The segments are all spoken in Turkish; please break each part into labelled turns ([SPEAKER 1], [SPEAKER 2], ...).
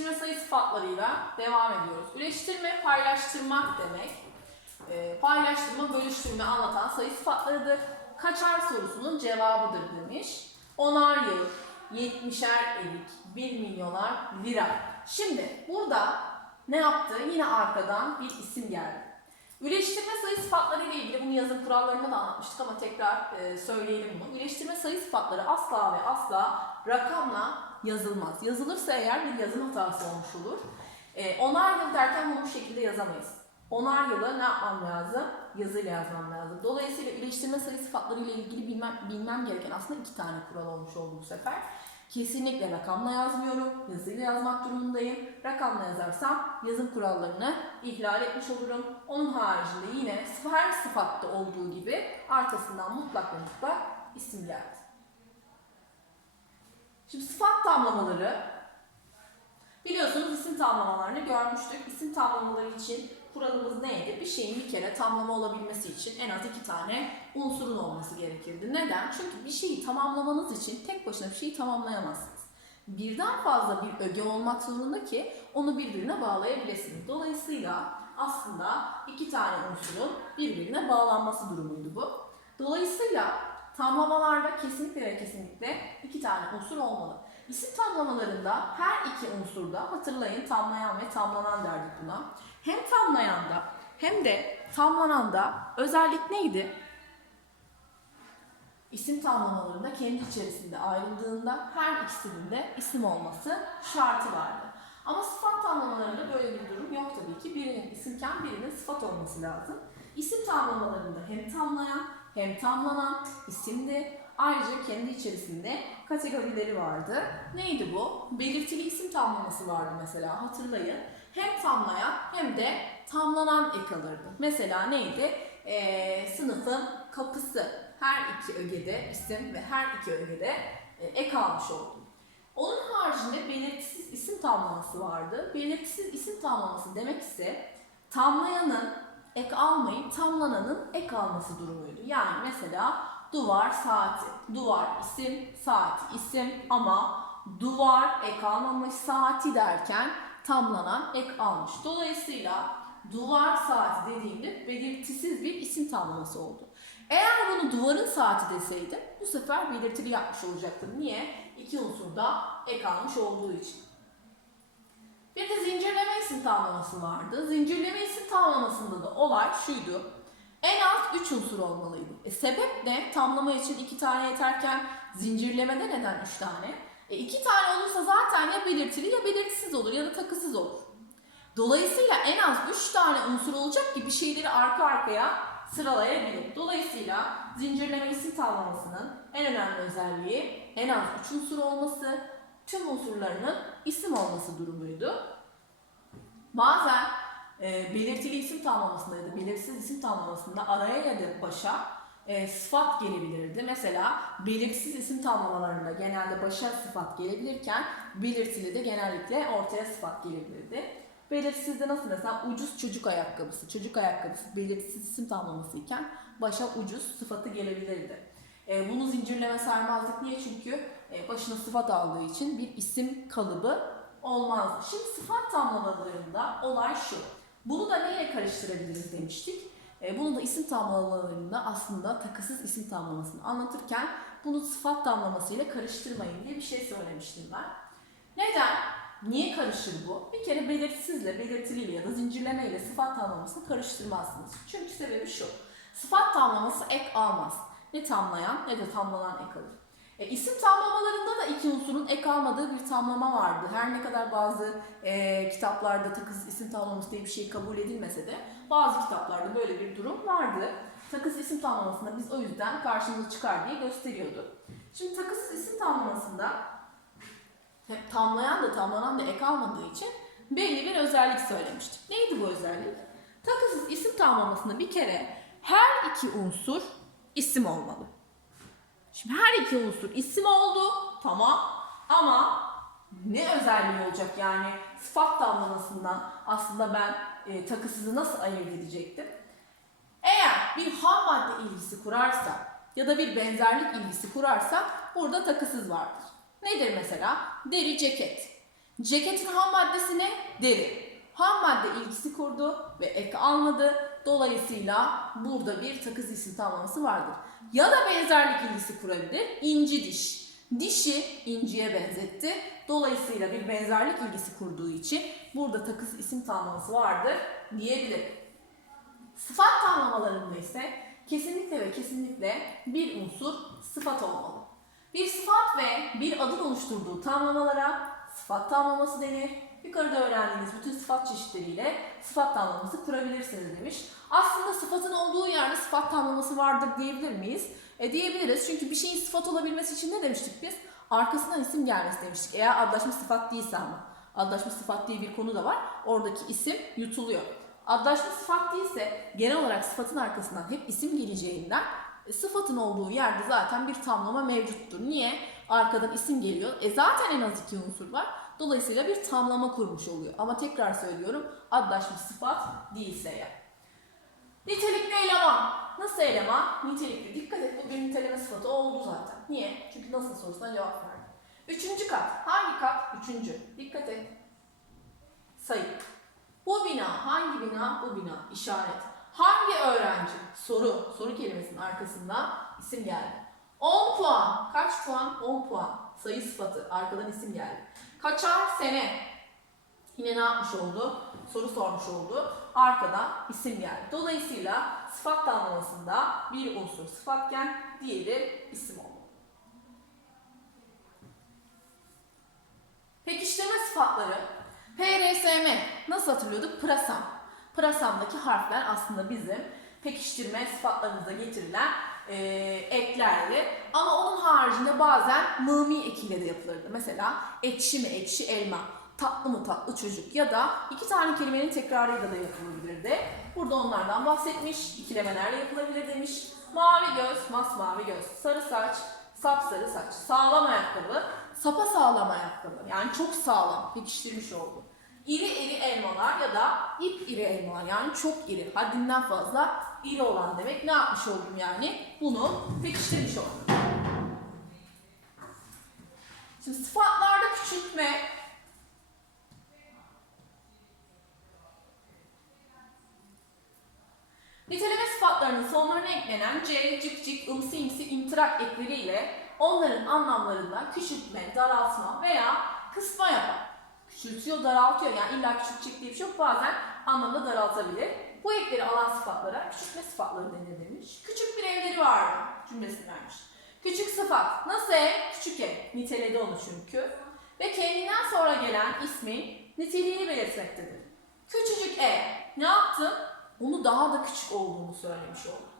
[SPEAKER 1] üleştirme sayı sıfatlarıyla devam ediyoruz. Üleştirme paylaştırmak demek. Ee, paylaştırma, bölüştürme anlatan sayı sıfatlarıdır. Kaçar sorusunun cevabıdır demiş. Onar yıl, yetmişer elik, bir milyonar lira. Şimdi burada ne yaptı? Yine arkadan bir isim geldi. Üleştirme sayı sıfatları ile ilgili bunu yazım kurallarında da anlatmıştık ama tekrar e, söyleyelim bunu. Üleştirme sayı sıfatları asla ve asla rakamla yazılmaz. Yazılırsa eğer bir yazım hatası olmuş olur. E, onar yıl derken bunu bu şekilde yazamayız. Onar yılı ne yapmam lazım? Yazıyla yazmam lazım. Dolayısıyla üleştirme sayı sıfatları ile ilgili bilmem, bilmem gereken aslında iki tane kural olmuş oldu bu sefer. Kesinlikle rakamla yazmıyorum. Yazıyla yazmak durumundayım. Rakamla yazarsam yazım kurallarını ihlal etmiş olurum. Onun haricinde yine her sıfatta olduğu gibi arkasından mutlak ve mutlak isim geldi. Şimdi sıfat tamlamaları biliyorsunuz isim tamlamalarını görmüştük. İsim tamlamaları için kuralımız neydi? Bir şeyin bir kere tamlama olabilmesi için en az iki tane unsurun olması gerekirdi. Neden? Çünkü bir şeyi tamamlamanız için tek başına bir şeyi tamamlayamazsınız. Birden fazla bir öge olmak zorunda ki onu birbirine bağlayabilirsiniz. Dolayısıyla aslında iki tane unsurun birbirine bağlanması durumuydu bu. Dolayısıyla tamlamalarda kesinlikle ve kesinlikle iki tane unsur olmalı. İsim tamlamalarında her iki unsurda hatırlayın tamlayan ve tamlanan derdik buna. Hem tamlayanda hem de tamlananda özellik neydi? İsim tamlamalarında kendi içerisinde ayrıldığında her ikisinin de isim olması şartı vardı. Ama sıfat tamlamalarında böyle bir durum yok tabii ki. Birinin isimken birinin sıfat olması lazım. İsim tamlamalarında hem tamlayan hem tamlanan isimdi. Ayrıca kendi içerisinde kategorileri vardı. Neydi bu? Belirtili isim tamlaması vardı mesela hatırlayın. Hem tamlayan hem de tamlanan ek alırdı. Mesela neydi? Ee, sınıfın kapısı. Her iki ögede isim ve her iki ögede e, ek almış oldu. Onun haricinde belirtisiz isim tamlaması vardı. Belirtisiz isim tamlaması demek ise tamlayanın ek almayıp tamlananın ek alması durumuydu. Yani mesela duvar saati, duvar isim, saat isim ama duvar ek almamış saati derken tamlanan ek almış. Dolayısıyla duvar saati dediğimde belirtisiz bir isim tamlaması oldu. Eğer bunu duvarın saati deseydim bu sefer belirtili yapmış olacaktım. Niye? İki unsur da ek almış olduğu için. Bir de zincirleme isim tamlaması vardı. Zincirleme isim tamlamasında da olay şuydu. En az 3 unsur olmalıydı. E, sebep ne? Tamlama için 2 tane yeterken zincirlemede neden 3 tane? E, 2 tane olursa zaten ya belirtili ya belirtisiz olur ya da takısız olur. Dolayısıyla en az 3 tane unsur olacak ki bir şeyleri arka arkaya sıralayabilir. Dolayısıyla zincirleme isim tamlamasının en önemli özelliği en az 3 unsur olması, tüm unsurlarının isim olması durumuydu. Bazen e, belirtili isim tamlamasında ya da belirsiz isim tamlamasında araya ya da başa e, sıfat gelebilirdi. Mesela belirsiz isim tamlamalarında genelde başa sıfat gelebilirken belirtili de genellikle ortaya sıfat gelebilirdi. Belirsizde nasıl mesela ucuz çocuk ayakkabısı, çocuk ayakkabısı belirsiz isim tamlaması iken başa ucuz sıfatı gelebilirdi. E, bunu zincirleme saymazdık. Niye? Çünkü başına sıfat aldığı için bir isim kalıbı olmaz. Şimdi sıfat tamlamalarında olay şu. Bunu da neyle karıştırabiliriz demiştik. E, bunu da isim tamlamalarında aslında takısız isim tamlamasını anlatırken bunu sıfat tamlamasıyla karıştırmayın diye bir şey söylemiştim ben. Neden? Niye karışır bu? Bir kere belirsizle, belirtiliyle ya da zincirlemeyle sıfat tamlamasını karıştırmazsınız. Çünkü sebebi şu. Sıfat tamlaması ek almaz. Ne tamlayan ne de tamlanan ek alır. E, isim tamlamalarında da iki unsurun ek almadığı bir tamlama vardı. Her ne kadar bazı e, kitaplarda takız isim tamlaması diye bir şey kabul edilmese de bazı kitaplarda böyle bir durum vardı. Takız isim tamlamasında biz o yüzden karşımıza çıkar diye gösteriyordu. Şimdi takısız isim tamlamasında hep tamlayan da tamlanan da ek almadığı için belli bir özellik söylemiştik. Neydi bu özellik? Takısız isim tamlamasında bir kere her iki unsur isim olmalı. Şimdi her iki unsur isim oldu. Tamam. Ama ne özelliği olacak yani sıfat tamlamasından aslında ben e, takısızı nasıl ayırt edecektim? Eğer bir ham madde ilgisi kurarsa ya da bir benzerlik ilgisi kurarsa burada takısız vardır. Nedir mesela? Deri ceket. Ceketin ham maddesi ne? Deri. Ham madde ilgisi kurdu ve ek almadı. Dolayısıyla burada bir takız isim tamlaması vardır. Ya da benzerlik ilgisi kurabilir. İnci diş. Dişi inciye benzetti. Dolayısıyla bir benzerlik ilgisi kurduğu için burada takız isim tamlaması vardır diyebilirim. Sıfat tamlamalarında ise kesinlikle ve kesinlikle bir unsur sıfat olmalı. Bir sıfat ve bir adın oluşturduğu tamlamalara sıfat tamlaması denir. Yukarıda öğrendiğiniz bütün sıfat çeşitleriyle sıfat tamlaması kurabilirsiniz demiş. Aslında sıfatın olduğu yerde sıfat tamlaması vardır diyebilir miyiz? E diyebiliriz çünkü bir şeyin sıfat olabilmesi için ne demiştik biz? Arkasından isim gelmesi demiştik. Eğer adlaşmış sıfat değilse ama. Adlaşmış sıfat diye bir konu da var. Oradaki isim yutuluyor. Adlaşmış sıfat değilse genel olarak sıfatın arkasından hep isim geleceğinden e, sıfatın olduğu yerde zaten bir tamlama mevcuttur. Niye? Arkadan isim geliyor. E zaten en az iki unsur var. Dolayısıyla bir tamlama kurmuş oluyor. Ama tekrar söylüyorum adlaşmış sıfat değilse eğer. Nitelikli eleman. Nasıl eleman? Nitelikli. Dikkat et bu bir niteleme sıfatı oldu zaten. Niye? Çünkü nasıl sorusuna cevap verdi. Üçüncü kat. Hangi kat? Üçüncü. Dikkat et. Sayı. Bu bina hangi bina? Bu bina. İşaret. Hangi öğrenci? Soru. Soru kelimesinin arkasında isim geldi. 10 puan. Kaç puan? 10 puan. Sayı sıfatı. Arkadan isim geldi. Kaçar sene. Yine ne yapmış oldu? Soru sormuş oldu. Arkada isim geldi. Dolayısıyla sıfat tamlamasında bir unsur sıfatken diğeri isim oldu. Pekiştirme sıfatları. PRSM nasıl hatırlıyorduk? Prasam. Prasamdaki harfler aslında bizim pekiştirme sıfatlarımıza getirilen e, eklerdi. Ama onun haricinde bazen mımi ekiyle de yapılırdı. Mesela ekşi mi ekşi elma, tatlı mı tatlı çocuk ya da iki tane kelimenin tekrarıyla da yapılabilirdi. Burada onlardan bahsetmiş, ikilemelerle yapılabilir demiş. Mavi göz, masmavi göz, sarı saç, sapsarı saç, sağlam ayakkabı, sapa sağlam ayakkabı. Yani çok sağlam, pekiştirmiş oldu. İri iri elmalar ya da ip iri elmalar yani çok iri, haddinden fazla iri olan demek. Ne yapmış oldum yani? Bunu pekiştirmiş oldum. Şimdi sıfatlarda küçültme, Niteleme sıfatlarının sonlarına eklenen c, cik cik, ımsı imsi, imtirak ekleriyle onların anlamlarında küçültme, daraltma veya kısma yapar. Küçültüyor, daraltıyor. Yani illa küçültecek diye bir şey yok. Bazen anlamda daraltabilir. Bu ekleri alan sıfatlara küçültme sıfatları denir demiş. Küçük bir evleri vardı cümlesini vermiş. Küçük sıfat. Nasıl ev? Küçük ev. Niteledi onu çünkü. Ve kendinden sonra gelen ismin niteliğini belirtmektedir. Küçücük ev. Ne yaptın? Onu daha da küçük olduğunu söylemiş oldu.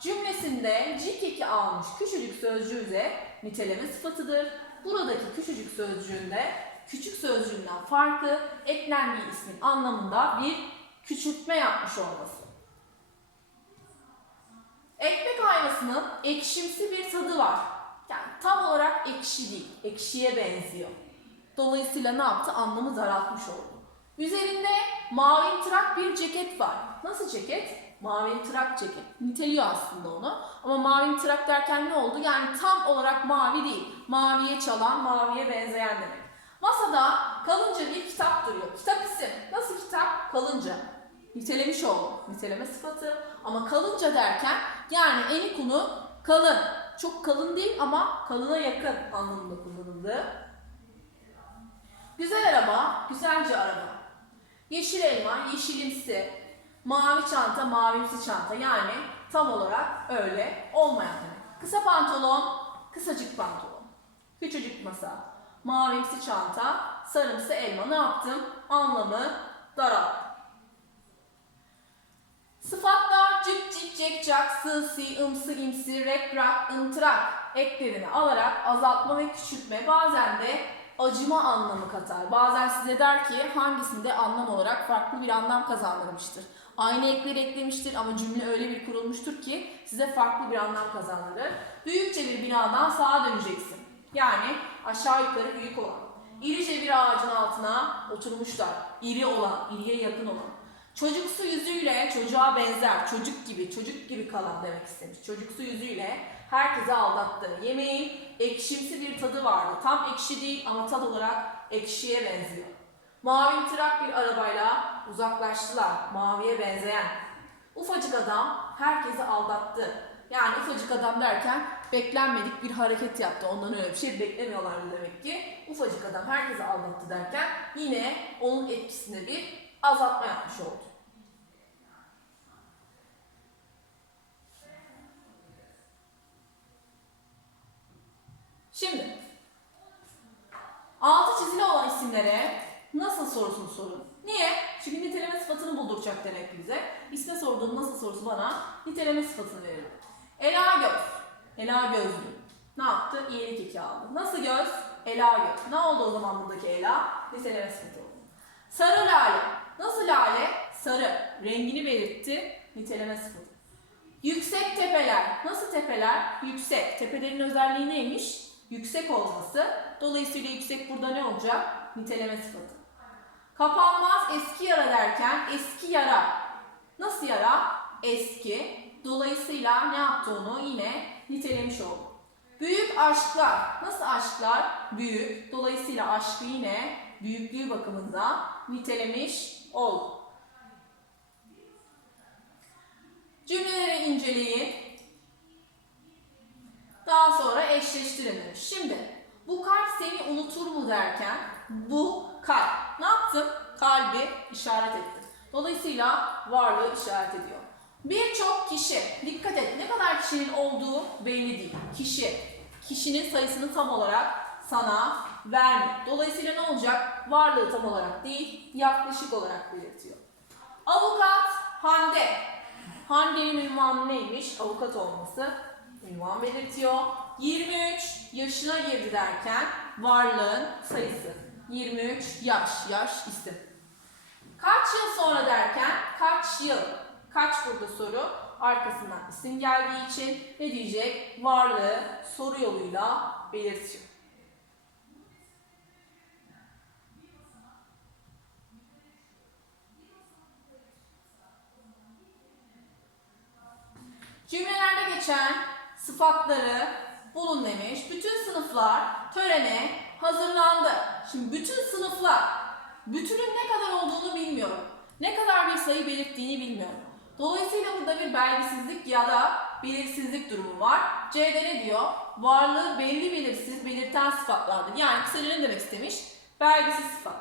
[SPEAKER 1] Cümlesinde cik eki almış küçücük sözcüğü de niteleme sıfatıdır. Buradaki küçücük sözcüğünde küçük sözcüğünden farkı eklendiği ismin anlamında bir küçültme yapmış olması. Ekmek ayvasının ekşimsi bir tadı var. Yani tam olarak ekşi değil, ekşiye benziyor. Dolayısıyla ne yaptı? Anlamı daraltmış oldu. Üzerinde mavi trak bir ceket var. Nasıl ceket? Mavi trak ceket. Niteliyor aslında onu. Ama mavi trak derken ne oldu? Yani tam olarak mavi değil. Maviye çalan, maviye benzeyen demek. Masada kalınca bir kitap duruyor. Kitap isim. Nasıl kitap? Kalınca. Nitelemiş oldu. Niteleme sıfatı. Ama kalınca derken yani eni kunu kalın. Çok kalın değil ama kalına yakın anlamında kullanıldı. Güzel araba, güzelce araba. Yeşil elma, yeşilimsi. Mavi çanta, mavimsi çanta. Yani tam olarak öyle olmayan demek. Kısa pantolon, kısacık pantolon. Küçücük masa. Mavimsi çanta, sarımsı elma. Ne yaptım? Anlamı daralttım. Sıfatlar cık cik cek cak, sı si, ımsı imsi, rek rak, ıntırak eklerini alarak azaltma ve küçültme bazen de acıma anlamı katar. Bazen size der ki hangisinde anlam olarak farklı bir anlam kazandırmıştır. Aynı ekleri eklemiştir ama cümle öyle bir kurulmuştur ki size farklı bir anlam kazandırır. Büyükçe bir binadan sağa döneceksin. Yani aşağı yukarı büyük olan. İrice bir ağacın altına oturmuşlar. İri olan, iriye yakın olan. Çocuksu yüzüyle çocuğa benzer, çocuk gibi, çocuk gibi kalan demek istemiş. Çocuksu yüzüyle herkese aldattı. Yemeğin ekşimsi bir tadı vardı. Tam ekşi değil ama tad olarak ekşiye benziyor. Mavi trak bir arabayla uzaklaştılar. Maviye benzeyen. Ufacık adam herkesi aldattı. Yani ufacık adam derken beklenmedik bir hareket yaptı. Ondan öyle bir şey beklemiyorlardı demek ki. Ufacık adam herkesi aldattı derken yine onun etkisinde bir azaltma yapmış oldu. Şimdi altı çizili olan isimlere nasıl sorusunu sorun. Niye? Çünkü niteleme sıfatını bulduracak demek bize. İsme sorduğum nasıl sorusu bana niteleme sıfatını verir. Ela göz. Ela gözlü. Ne yaptı? İyilik eki aldı. Nasıl göz? Ela göz. Ne oldu o zaman buradaki Ela? Niteleme sıfatı oldu. Sarı lale. Nasıl lale? Sarı. Rengini belirtti. Niteleme sıfatı. Yüksek tepeler. Nasıl tepeler? Yüksek. Tepelerin özelliği neymiş? Yüksek olması. Dolayısıyla yüksek burada ne olacak? Niteleme sıfatı. Kapanmaz eski yara derken eski yara. Nasıl yara? Eski. Dolayısıyla ne yaptı onu? Yine nitelemiş oldu. Büyük aşklar. Nasıl aşklar? Büyük. Dolayısıyla aşkı yine büyüklüğü bakımından nitelemiş oldu. Cümleleri inceleyin. Daha sonra eşleştirin. Şimdi bu kalp seni unutur mu derken bu kalp. Ne yaptım? Kalbi işaret ettim. Dolayısıyla varlığı işaret ediyor. Birçok kişi, dikkat et ne kadar kişinin olduğu belli değil. Kişi, kişinin sayısını tam olarak sana vermiyor. Dolayısıyla ne olacak? Varlığı tam olarak değil, yaklaşık olarak belirtiyor. Avukat Hande. Hande'nin ünvanı neymiş? Avukat olması ünvan belirtiyor. 23 yaşına girdi derken varlığın sayısı. 23 yaş, yaş isim. Kaç yıl sonra derken kaç yıl? Kaç burada soru? Arkasından isim geldiği için ne diyecek? Varlığı soru yoluyla belirtiyor. Cümlelerde geçen sıfatları bulun demiş. Bütün sınıflar törene hazırlandı. Şimdi bütün sınıflar, bütünün ne kadar olduğunu bilmiyorum. Ne kadar bir sayı belirttiğini bilmiyorum. Dolayısıyla burada bir belgisizlik ya da belirsizlik durumu var. C'de ne diyor? Varlığı belli belirsiz belirten sıfatlardır. Yani kısaca ne demek istemiş? Belgisiz sıfat.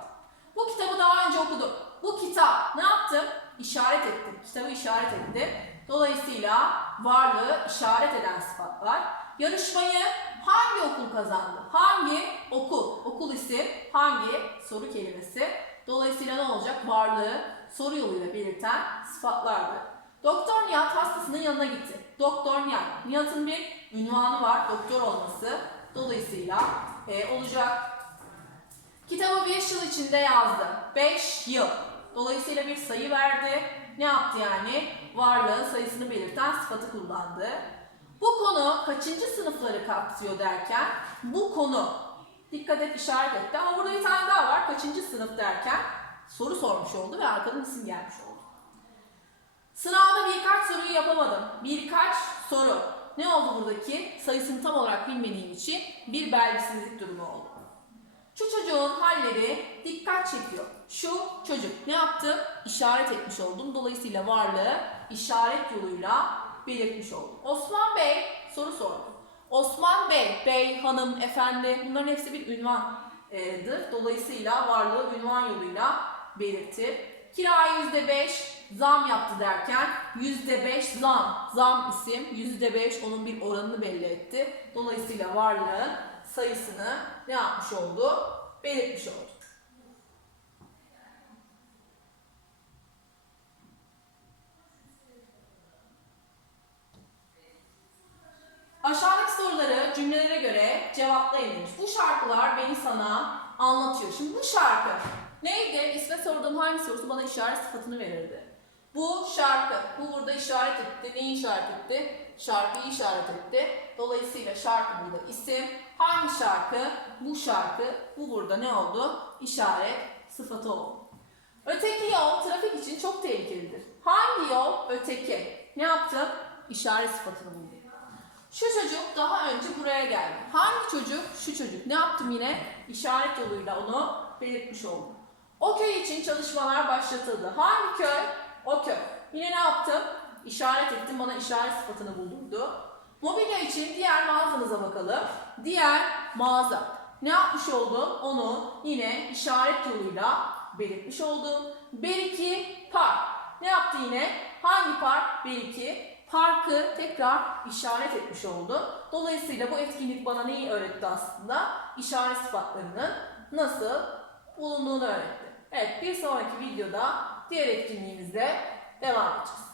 [SPEAKER 1] Bu kitabı daha önce okudum. Bu kitap ne yaptım? İşaret ettim. Kitabı işaret ettim. Dolayısıyla varlığı işaret eden sıfatlar. Yarışmayı hangi okul kazandı? Hangi okul? Okul isim, hangi soru kelimesi? Dolayısıyla ne olacak? Varlığı soru yoluyla belirten sıfatlardır. Doktor Nihat hastasının yanına gitti. Doktor Nihat. Nihat'ın bir ünvanı var, doktor olması. Dolayısıyla e, olacak. Kitabı 5 yıl içinde yazdı. 5 yıl. Dolayısıyla bir sayı verdi. Ne yaptı yani? Varlığın sayısını belirten sıfatı kullandı. Bu konu kaçıncı sınıfları kapsıyor derken bu konu dikkat et işaret etti ama burada bir tane daha var. Kaçıncı sınıf derken soru sormuş oldu ve arkadan isim gelmiş oldu. Sınavda birkaç soruyu yapamadım. Birkaç soru. Ne oldu buradaki? Sayısını tam olarak bilmediğim için bir belgisizlik durumu oldu. Şu çocuğun halleri dikkat çekiyor. Şu çocuk ne yaptı? İşaret etmiş oldum. Dolayısıyla varlığı işaret yoluyla belirtmiş oldum. Osman Bey soru sordu. Osman Bey, bey, hanım, efendi bunların hepsi bir ünvandır. Dolayısıyla varlığı ünvan yoluyla belirtir. Yüzde beş zam yaptı derken yüzde beş zam, zam isim yüzde beş onun bir oranını belli etti. Dolayısıyla varlığın sayısını ne yapmış oldu? Belirtmiş oldu. Aşağıdaki soruları cümlelere göre cevaplayın demiş. Bu şarkılar beni sana anlatıyor. Şimdi bu şarkı neydi? İsme sorduğum hangi sorusu bana işaret sıfatını verirdi. Bu şarkı. Bu burada işaret etti. Neyi işaret etti? Şarkıyı işaret etti. Dolayısıyla şarkı burada isim. Hangi şarkı? Bu şarkı. Bu burada ne oldu? İşaret sıfatı oldu. Öteki yol trafik için çok tehlikelidir. Hangi yol? Öteki. Ne yaptı? İşaret sıfatını buldu. Şu çocuk daha önce buraya geldi. Hangi çocuk? Şu çocuk. Ne yaptım yine? İşaret yoluyla onu belirtmiş oldum. O köy için çalışmalar başlatıldı. Hangi köy? O köy. Yine ne yaptım? İşaret ettim. Bana işaret sıfatını buldurdu. Mobilya için diğer mağazanıza bakalım. Diğer mağaza. Ne yapmış oldum? Onu yine işaret yoluyla belirtmiş oldum. Beriki Park. Ne yaptı yine? Hangi park? Beriki. Parkı tekrar işaret etmiş oldu. Dolayısıyla bu etkinlik bana neyi öğretti aslında? İşaret sıfatlarının nasıl bulunduğunu öğretti. Evet bir sonraki videoda diğer etkinliğimizde devam edeceğiz.